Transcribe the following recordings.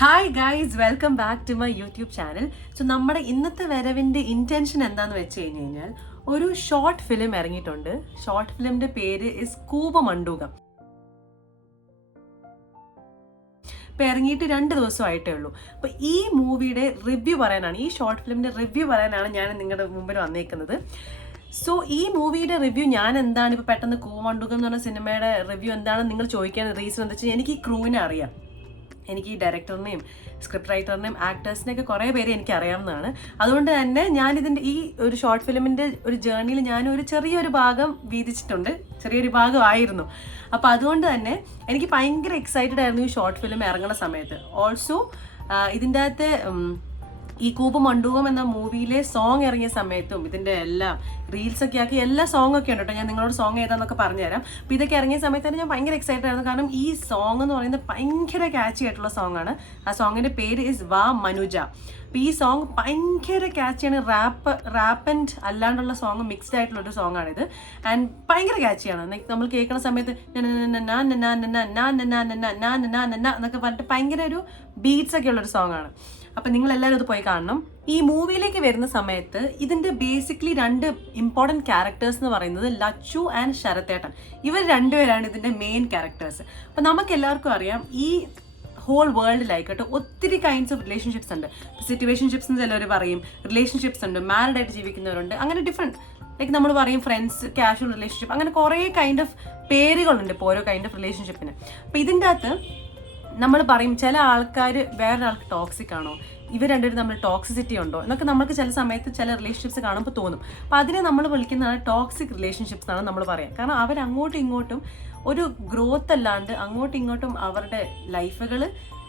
Hi guys, welcome back to my YouTube channel. So നമ്മുടെ ഇന്നത്തെ വരവിൻ്റെ ഇൻറ്റൻഷൻ എന്താന്ന് വെച്ച് കഴിഞ്ഞാൽ ഒരു ഷോർട്ട് ഫിലിം ഇറങ്ങിയിട്ടുണ്ട്. ഷോർട്ട് ഫിലിമിൻ്റെ പേര് ഇസ് കൂപമണ്ഡൂകം. ഇപ്പം ഇറങ്ങിയിട്ട് 2 ദിവസമായിട്ടേ ഉള്ളൂ. അപ്പോൾ ഈ മൂവിയുടെ റിവ്യൂ പറയാനാണ്, ഈ ഷോർട്ട് ഫിലിമിൻ്റെ റിവ്യൂ പറയാനാണ് ഞാൻ നിങ്ങളുടെ മുമ്പിൽ വന്നേക്കുന്നത്. സോ ഈ മൂവിയുടെ റിവ്യൂ ഞാൻ എന്താണ് ഇപ്പോൾ പെട്ടെന്ന് കൂപമണ്ഡൂകം എന്ന് പറഞ്ഞ സിനിമയുടെ റിവ്യൂ എന്താണെന്ന് നിങ്ങൾ ചോദിക്കാൻ റീസൺ എന്താ വെച്ചാൽ എനിക്ക് ഈ ക്രൂവിനെ അറിയാം. എനിക്ക് ഈ ഡയറക്ടറിനെയും സ്ക്രിപ്റ്റ് റൈറ്ററിനെയും ആക്ടേഴ്സിനെയൊക്കെ കുറേ പേര് എനിക്ക് അറിയാവുന്നതാണ്. അതുകൊണ്ട് തന്നെ ഞാനിതിൻ്റെ ഈ ഒരു ഷോർട്ട് ഫിലിമിൻ്റെ ഒരു ജേർണിയിൽ ഞാനൊരു ചെറിയൊരു ഭാഗം വീതിച്ചിട്ടുണ്ട്, ചെറിയൊരു ഭാഗമായിരുന്നു. അപ്പോൾ അതുകൊണ്ട് തന്നെ എനിക്ക് ഭയങ്കര എക്സൈറ്റഡ് ആയിരുന്നു ഈ ഷോർട്ട് ഫിലിം ഇറങ്ങുന്ന സമയത്ത്. ഓൾസോ ഇതിൻ്റെ അകത്ത് ഈ കൂപമണ്ഡൂകം എന്ന മൂവിയിലെ സോങ് ഇറങ്ങിയ സമയത്തും ഇതിൻ്റെ എല്ലാ റീൽസൊക്കെ ആക്കി എല്ലാ സോങ്ങൊക്കെ ഉണ്ട് കേട്ടോ. ഞാൻ നിങ്ങളോട് സോങ് ഏതാന്നൊക്കെ പറഞ്ഞുതരാം. അപ്പോൾ ഇതൊക്കെ ഇറങ്ങിയ സമയത്ത് തന്നെ ഞാൻ ഭയങ്കര എക്സൈറ്റഡ് ആയിരുന്നു. കാരണം ഈ സോങ് എന്ന് പറയുന്നത് ഭയങ്കര ക്യാച്ചി ആയിട്ടുള്ള സോങ്ങാണ്. ആ സോങ്ങിൻ്റെ പേര് ഇസ് വാ മനുജ. അപ്പോൾ ഈ സോങ് ഭയങ്കര ക്യാച്ചിയാണ്. റാപ്പ് ആൻഡ് അല്ലാണ്ടുള്ള സോങ് മിക്സ്ഡ് ആയിട്ടുള്ളൊരു സോങ്ങാണിത്. ആൻഡ് ഭയങ്കര ക്യാച്ചിയാണ്. നമ്മൾ കേൾക്കുന്ന സമയത്ത് എന്നൊക്കെ പറഞ്ഞിട്ട് ഭയങ്കര ഒരു ബീറ്റ്സ് ഒക്കെ ഉള്ളൊരു സോങ്ങാണ്. അപ്പം നിങ്ങളെല്ലാവരും ഇത് പോയി കാണണം. ഈ മൂവിയിലേക്ക് വരുന്ന സമയത്ത് ഇതിൻ്റെ ബേസിക്കലി 2 ഇമ്പോർട്ടൻറ്റ് ക്യാരക്ടേഴ്സ് എന്ന് പറയുന്നത് ലച്ചു ആൻഡ് ശരത്തേട്ടൻ. ഇവർ 2 പേരാണ് ഇതിൻ്റെ മെയിൻ ക്യാരക്ടേഴ്സ്. അപ്പം നമുക്ക് എല്ലാവർക്കും അറിയാം ഈ ഹോൾ വേൾഡിലായിക്കോട്ടെ ഒത്തിരി കൈൻഡ്സ് ഓഫ് റിലേഷൻഷിപ്സ് ഉണ്ട്. സിറ്റുവേഷൻഷിപ്സ് എന്ന് ചിലർ പറയും, റിലേഷൻഷിപ്സ് ഉണ്ട്, മാരീഡ് ആയിട്ട് ജീവിക്കുന്നവരുണ്ട്, അങ്ങനെ ഡിഫറെൻറ്റ്. ലൈക്ക് നമ്മൾ പറയും ഫ്രണ്ട്സ്, കാഷ്വൽ റിലേഷൻഷിപ്പ്, അങ്ങനെ കുറേ കൈൻഡ് ഓഫ് പേരുകളുണ്ട് ഇപ്പോൾ ഓരോ കൈൻഡ് ഓഫ് റിലേഷൻഷിപ്പിന്. അപ്പോൾ ഇതിൻ്റെ അകത്ത് നമ്മൾ പറയും ചില ആൾക്കാർ വേറൊരാൾക്ക് ടോക്സിക് ആണോ, ഇവർ രണ്ടുപേരും തമ്മിൽ ടോക്സിസിറ്റി ഉണ്ടോ എന്നൊക്കെ നമുക്ക് ചില സമയത്ത് ചില റിലേഷൻഷിപ്സ് കാണുമ്പോൾ തോന്നും. അപ്പോൾ അതിനെ നമ്മൾ വിളിക്കുന്നതാണ് ടോക്സിക് റിലേഷൻഷിപ്സ് എന്നാണ് നമ്മൾ പറയുക. കാരണം അവരങ്ങോട്ടും ഇങ്ങോട്ടും ഒരു ഗ്രോത്ത് അല്ലാണ്ട് അങ്ങോട്ടും ഇങ്ങോട്ടും അവരുടെ ലൈഫുകൾ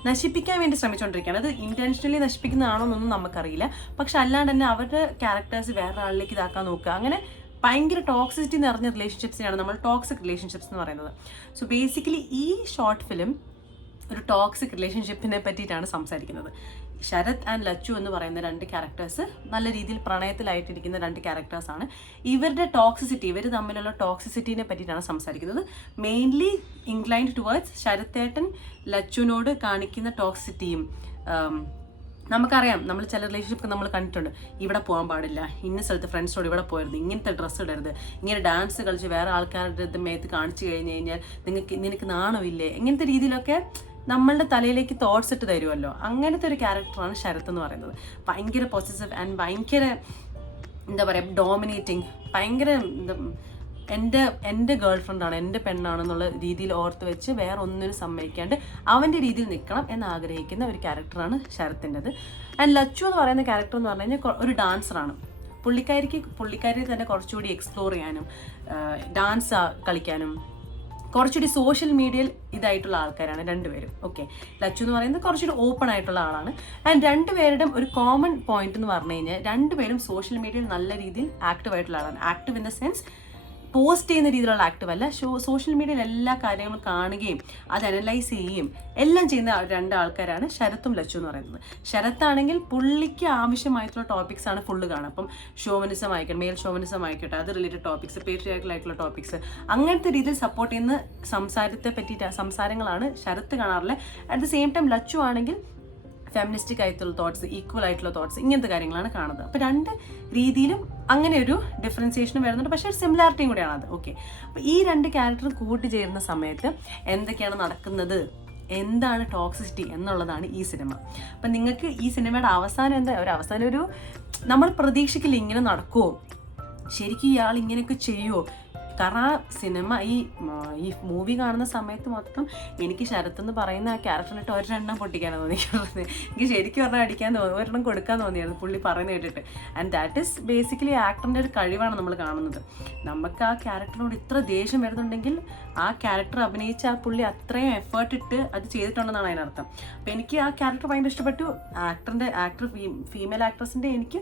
നശിപ്പിക്കാൻ വേണ്ടി ശ്രമിച്ചുകൊണ്ടിരിക്കുകയാണ്. അത് ഇൻറ്റൻഷനലി നശിപ്പിക്കുന്നതാണോ എന്നൊന്നും നമുക്കറിയില്ല. പക്ഷെ അല്ലാണ്ട് തന്നെ അവരുടെ ക്യാരക്ടേഴ്സ് വേറെ ആളിലേക്ക് ഇതാക്കാൻ നോക്കുക, അങ്ങനെ ഭയങ്കര ടോക്സിസിറ്റി നിറഞ്ഞ റിലേഷൻഷിപ്സിനെയാണ് നമ്മൾ ടോക്സിക് റിലേഷൻഷിപ്സ് എന്ന് പറയുന്നത്. സോ ബേസിക്കലി ഈ ഷോർട്ട് ഫിലിം ഒരു ടോക്സിക് റിലേഷൻഷിപ്പിനെ പറ്റിയിട്ടാണ് സംസാരിക്കുന്നത്. ശരത് ആൻഡ് ലച്ചു എന്ന് പറയുന്ന 2 ക്യാരക്ടേഴ്സ് നല്ല രീതിയിൽ പ്രണയത്തിലായിട്ടിരിക്കുന്ന 2 ക്യാരക്ടേഴ്സാണ്. ഇവരുടെ ടോക്സിസിറ്റി, ഇവർ തമ്മിലുള്ള ടോക്സിസിറ്റീനെ പറ്റിയിട്ടാണ് സംസാരിക്കുന്നത്. മെയിൻലി ഇൻക്ലൈൻഡ് ടുവേർഡ്സ് ശരത്തേട്ടൻ ലച്ചുവിനോട് കാണിക്കുന്ന ടോക്സിറ്റിയും. നമുക്കറിയാം, നമ്മൾ ചില റിലേഷൻഷിപ്പ് നമ്മൾ കണ്ടിട്ടുണ്ട്. ഇവിടെ പോകാൻ പാടില്ല, ഇന്ന സ്ഥലത്ത് ഫ്രണ്ട്സിനോട് ഇവിടെ പോയരുത്, ഇങ്ങനത്തെ ഡ്രസ്സ് ഇടരുത്, ഇങ്ങനെ ഡാൻസ് കളിച്ച് വേറെ ആൾക്കാരുടെ മേത്ത് കാണിച്ചു കഴിഞ്ഞ് കഴിഞ്ഞാൽ നിനക്ക് നാണമില്ലേ, ഇങ്ങനത്തെ രീതിയിലൊക്കെ നമ്മളുടെ തലയിലേക്ക് തോട്ട്സ് ഇട്ട് തരുമല്ലോ. അങ്ങനത്തെ ഒരു ക്യാരക്ടറാണ് ശരത് എന്ന് പറയുന്നത്. ഭയങ്കര പോസസീവ് ആൻഡ് ഭയങ്കര എന്താ പറയുക ഡോമിനേറ്റിംഗ്, ഭയങ്കര എൻ്റെ ഗേൾ ഫ്രണ്ടാണ്, എൻ്റെ പെണ്ണാണെന്നുള്ള രീതിയിൽ ഓർത്ത് വെച്ച് വേറെ ഒന്നിനും സമ്മതിക്കാണ്ട് അവൻ്റെ രീതിയിൽ നിൽക്കണം എന്നാഗ്രഹിക്കുന്ന ഒരു ക്യാരക്ടറാണ് ശരത്തിൻ്റെത്. ആൻഡ് ലച്ചു എന്ന് പറയുന്ന ക്യാരക്ടർ എന്ന് പറഞ്ഞു കഴിഞ്ഞാൽ ഒരു ഡാൻസറാണ്. പുള്ളിക്കാരി തന്നെ കുറച്ചുകൂടി എക്സ്പ്ലോർ ചെയ്യാനും ഡാൻസ് കളിക്കാനും കുറച്ചുകൂടി സോഷ്യൽ മീഡിയയിൽ ഇതായിട്ടുള്ള ആൾക്കാരാണ് 2 പേരും. ഓക്കെ, ലച്ചു എന്ന് പറയുന്നത് കുറച്ചുകൂടി ഓപ്പൺ ആയിട്ടുള്ള ആളാണ്. ആൻഡ് 2 പേരുടെയും ഒരു കോമൺ പോയിന്റ് എന്ന് പറഞ്ഞു കഴിഞ്ഞാൽ 2 പേരും സോഷ്യൽ മീഡിയയിൽ നല്ല രീതിയിൽ ആക്റ്റീവ് ആയിട്ടുള്ള ആളാണ്. Active in the sense post ചെയ്യുന്ന രീതിയിലുള്ള ആക്റ്റീവ് അല്ല, സോഷ്യൽ മീഡിയയിൽ എല്ലാ കാര്യങ്ങളും കാണുകയും അത് അനലൈസ് ചെയ്യുകയും എല്ലാം ചെയ്യുന്ന 2 ആൾക്കാരാണ് ശരത്തും ലച്ചു എന്ന് പറയുന്നത്. ശരത്താണെങ്കിൽ പുള്ളിക്ക് ആവശ്യമായിട്ടുള്ള ടോപ്പിക്സ് ആണ് ഫുള്ള് കാണുക. അപ്പം ഷോവനിസം ആയിക്കോട്ടെ, മെയിൽ ഷോവനിസം ആയിക്കോട്ടെ, അത് റിലേറ്റഡ് ടോപ്പിക്സ്, പേട്രിയാർക്കൽ ആയിട്ടുള്ള ടോപ്പിക്സ്, അങ്ങനത്തെ രീതിയിൽ സപ്പോർട്ട് ചെയ്യുന്ന സംസാരങ്ങളാണ് ശരത്ത് കാണാറുള്ളത്. At the same time Lachu ആണെങ്കിൽ ഫെമിനിസ്റ്റിക് ആയിട്ടുള്ള തോട്ട്സ്, ഈക്വൽ ആയിട്ടുള്ള തോട്ട്സ്, ഇങ്ങനത്തെ കാര്യങ്ങളാണ് കാണുന്നത്. അപ്പോൾ 2 രീതിയിലും അങ്ങനെ ഒരു ഡിഫറൻസിയേഷൻ വരുന്നുണ്ട്, പക്ഷേ ഒരു സിമിലാരിറ്റിയും കൂടിയാണ് അത്. ഓക്കെ, അപ്പോൾ ഈ 2 ക്യാരക്ടറും കൂട്ടിച്ചേരുന്ന സമയത്ത് എന്തൊക്കെയാണ് നടക്കുന്നത്, എന്താണ് ടോക്സിസിറ്റി എന്നുള്ളതാണ് ഈ സിനിമ. അപ്പം നിങ്ങൾക്ക് ഈ സിനിമയുടെ അവസാനം അവസാനം ഒരു നമ്മൾ പ്രതീക്ഷിക്കില്ല ഇങ്ങനെ നടക്കുമോ, ശരിക്കും ഇയാൾ ഇങ്ങനെയൊക്കെ ചെയ്യുമോ. കാരണം ആ സിനിമ ഈ മൂവി കാണുന്ന സമയത്ത് മൊത്തം എനിക്ക് ശരത്തെന്ന് പറയുന്ന ആ ക്യാരക്ടറിനിട്ട് ഒരെണ്ണം പൊട്ടിക്കാനാണ് തോന്നിയിട്ടുള്ളത്. എനിക്ക് ശരിക്കും ഒരെണ്ണം അടിക്കാൻ തോന്നി, ഒരെണ്ണം കൊടുക്കാൻ തോന്നിയായിരുന്നു പുള്ളി പറയുന്നത് കേട്ടിട്ട്. ആൻഡ് ദാറ്റ് ഈസ് ബേസിക്കലി ആക്ടറിൻ്റെ ഒരു കഴിവാണ് നമ്മൾ കാണുന്നത്. നമുക്ക് ആ ക്യാരക്ടറിനോട് ഇത്ര ദേഷ്യം വരുന്നുണ്ടെങ്കിൽ ആ ക്യാരക്ടർ അഭിനയിച്ച ആ പുള്ളി അത്രയും എഫേർട്ട് ഇട്ട് അത് ചെയ്തിട്ടുണ്ടെന്നാണ് അതിനർത്ഥം. അപ്പോൾ എനിക്ക് ആ ക്യാരക്ടർ ഭയങ്കര ഇഷ്ടപ്പെട്ടു. ഫീമെയിൽ ആക്ട്രസിൻ്റെ എനിക്ക്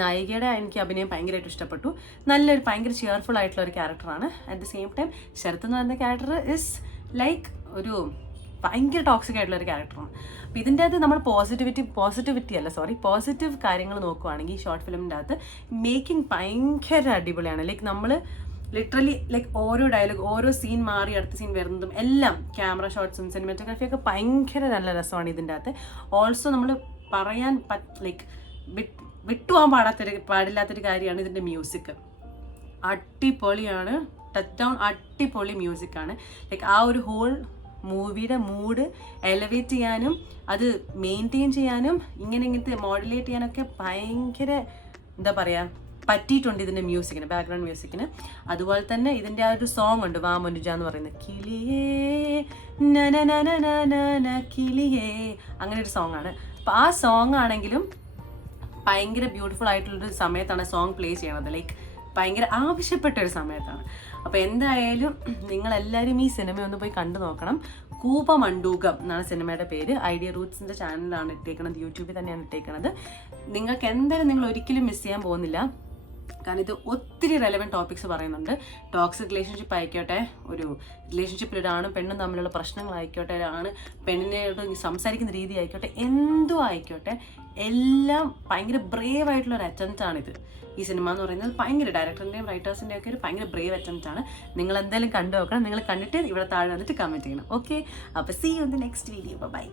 നായികയുടെ എനിക്ക് അഭിനയം ഭയങ്കരമായിട്ട് ഇഷ്ടപ്പെട്ടു. നല്ലൊരു ഭയങ്കര ചെയർഫുൾ ആയിട്ടുള്ള ഒരു ക്യാരക്ടറാണ്. At the same time Sarath എന്ന് പറയുന്ന ക്യാരക്ടർ ഇസ് ലൈക്ക് ഒരു ഭയങ്കര ടോക്സിക് ആയിട്ടുള്ള ഒരു ക്യാരക്ടറാണ്. അപ്പോൾ ഇതിൻ്റെ അകത്ത് നമ്മൾ പോസിറ്റീവ് കാര്യങ്ങൾ നോക്കുവാണെങ്കിൽ ഈ ഷോർട്ട് ഫിലിമിൻ്റെ അകത്ത് മേക്കിംഗ് ഭയങ്കര അടിപൊളിയാണ്. ലൈക്ക് നമ്മൾ ലിറ്ററലി ലൈക്ക് ഓരോ ഡയലോഗ്, ഓരോ സീൻ മാറി അടുത്ത സീൻ വരുന്നതും എല്ലാം ക്യാമറ ഷോട്ട്സും സിനിമാറ്റോഗ്രാഫി ഒക്കെ ഭയങ്കര നല്ല രസമാണ് ഇതിൻ്റെ അകത്ത്. ഓൾസോ നമ്മൾ പറയാൻ ലൈക്ക് വിട്ടുപോകാൻ പാടില്ലാത്തൊരു കാര്യമാണ് ഇതിൻ്റെ മ്യൂസിക്. അടിപൊളിയാണ്, ടച്ച് ഡൗൺ അടിപൊളി മ്യൂസിക്കാണ്. ലൈക്ക് ആ ഒരു ഹോൾ മൂവിയുടെ മൂഡ് എലവേറ്റ് ചെയ്യാനും അത് മെയിൻറ്റെയിൻ ചെയ്യാനും ഇങ്ങനത്തെ മോഡുലേറ്റ് ചെയ്യാനൊക്കെ ഭയങ്കര എന്താ പറയുക പറ്റിയിട്ടുണ്ട് ഇതിൻ്റെ മ്യൂസിക്കിന്, ബാക്ക്ഗ്രൗണ്ട് മ്യൂസിക്കിന്. അതുപോലെ തന്നെ ഇതിൻ്റെ ആ ഒരു സോങ് ഉണ്ട് വാമനുജ എന്ന് പറയുന്നത്, കിളിയേ നന കിളിയേ, അങ്ങനെ ഒരു സോങ് ആണ്. അപ്പം ആ സോങ് ആണെങ്കിലും ഭയങ്കര ബ്യൂട്ടിഫുൾ ആയിട്ടുള്ളൊരു സമയത്താണ് സോങ് പ്ലേ ചെയ്യണത്, ലൈക്ക് ഭയങ്കര ആവശ്യപ്പെട്ട ഒരു സമയത്താണ്. അപ്പോൾ എന്തായാലും നിങ്ങളെല്ലാവരും ഈ സിനിമ ഒന്ന് പോയി കണ്ടു നോക്കണം. കൂപമണ്ഡൂകം എന്നാണ് സിനിമയുടെ പേര്. ഐഡിയ റൂട്ട്സിൻ്റെ ചാനലിലാണ് ഇട്ടേക്കുന്നത്, യൂട്യൂബിൽ തന്നെയാണ് ഇട്ടേക്കുന്നത്. നിങ്ങൾക്ക് എന്തായാലും നിങ്ങൾ ഒരിക്കലും മിസ് ചെയ്യാൻ പോകുന്നില്ല. കാരണം ഇത് ഒത്തിരി റെലവൻറ്റ് ടോപ്പിക്സ് പറയുന്നുണ്ട്. ടോക്സിക് റിലേഷൻഷിപ്പ് ആയിക്കോട്ടെ, ഒരു റിലേഷൻഷിപ്പിൽ ഒരാണും പെണ്ണും തമ്മിലുള്ള പ്രശ്നങ്ങളായിക്കോട്ടെ, ഒരാണ് പെണ്ണിനോട് സംസാരിക്കുന്ന രീതി ആയിക്കോട്ടെ, എന്തോ ആയിക്കോട്ടെ, എല്ലാം ഭയങ്കര ബ്രേവ് ആയിട്ടുള്ളൊരു അറ്റംപ്റ്റാണിത്. ഈ സിനിമ എന്ന് പറയുന്നത് ഭയങ്കര ഡയറക്ടറിൻ്റെയും റൈറ്റേഴ്സിൻ്റെയും ഒക്കെ ഒരു ഭയങ്കര ബ്രേവ് അറ്റംപ്റ്റാണ്. നിങ്ങൾ എന്തായാലും കണ്ടു നോക്കണം. നിങ്ങൾ കണ്ടിട്ട് ഇവിടെ താഴെ വന്നിട്ട് കമൻറ്റ് ചെയ്യണം. ഓക്കെ, അപ്പോൾ see you in the next video. By.